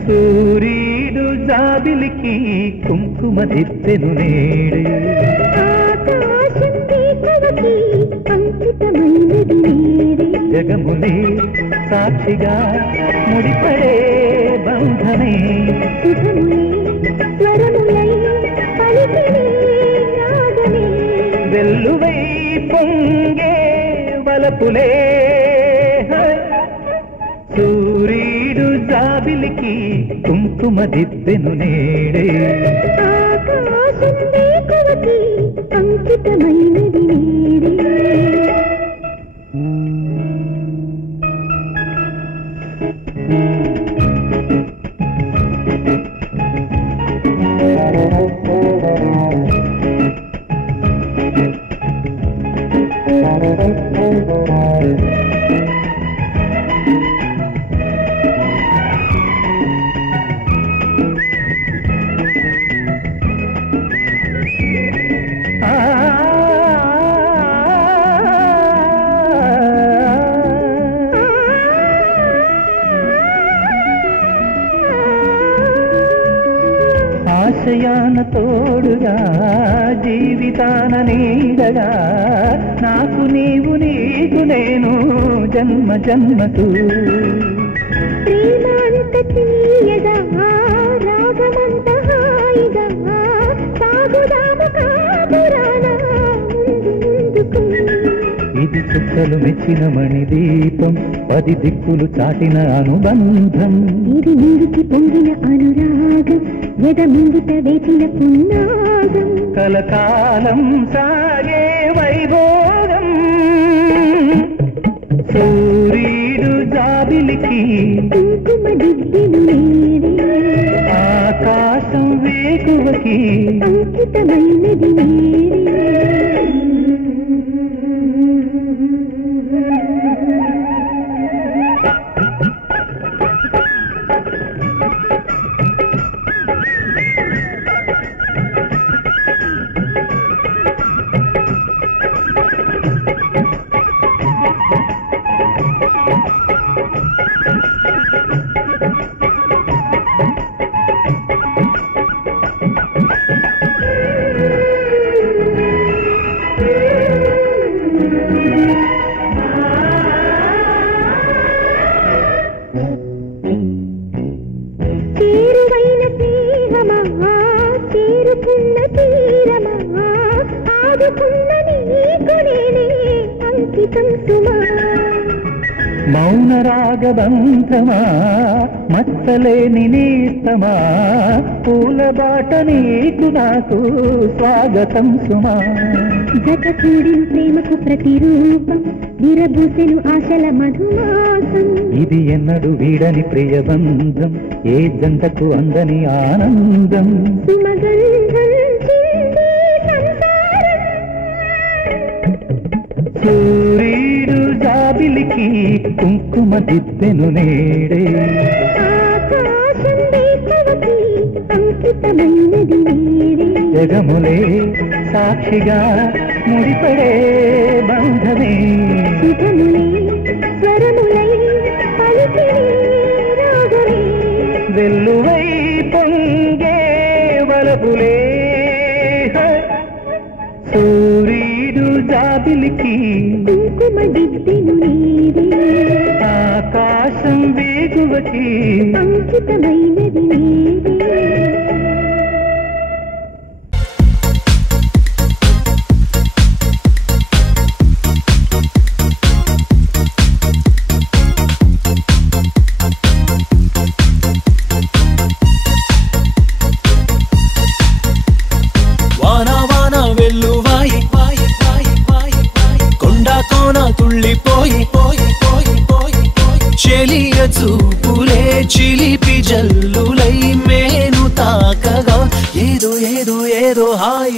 సూర్యుడు జాబిలికి కుంకుమ దిద్దెను నేడే జగములే సాక్షిగా ముడిపడే బంధమే వెల్లువై పొంగే వలపులే సూర్యుడు జాబిలికి కుంకుమ దిద్దెను నేడే అంకితమైనది నేడే ఆశయాన తోడుగా జీవితాన నీడగా నాకు నీవు నీకు నేను జన్మ జన్మకు ప్రేమాంత తీయగా రాగమంత హాయిగా సాగుదాము కాపురాన ముందుకు ఇది చుక్కలు మెచ్చిన మణిదీపం 10 దిక్కులు చాటిన అనుబంధం ఇది నీరికి పొంగిన అనురాగం ఎద ముంగిట వేచిన పున్నాగం కలకాలం సాగే వైభోగం సూర్యుడు జాబిలికి కుంకుమ దిద్దెను నేడే ఆకాశం వేకువకి అంకితమైనది నేడే చేరువైన స్నేహమా చేరుకున్న తీరమా ఆదుకున్న నీకు నేనే అంకితం సుమా మౌన రాగబంధమా మచ్చలేని నేస్తమా పూల బాట నీకు నాకు స్వాగతం సుమా జత కూడిన ప్రేమకు ప్రతిరూపం విరబూసెను ఆశల మధుమాసం ఇది ఎన్నడు వీడని ప్రియబంధం ఏ జంటకు అందని ఆనందం సుమగంధం చిందే సంసారం సూర్యుడు జాబిలికి కుంకుమ దిద్దెను నేడే ఆకాశం వేకువకి అంకితమైనది నేడే జగములే సాక్షిగా ముడిపడే బంధమే శుభములే స్వరములై పలికినే రాగమే వెల్లువై పొంగే వలపులే సూర్యుడు జాబిలికి కుంకుమ దిద్దెను నేడే ఆకాశం వేగువకి అంకితమైనది నేడే చెలియ చూపులే చిలిపి జల్లులై మేను తాకగా ఏదో ఏదో ఏదో హాయ్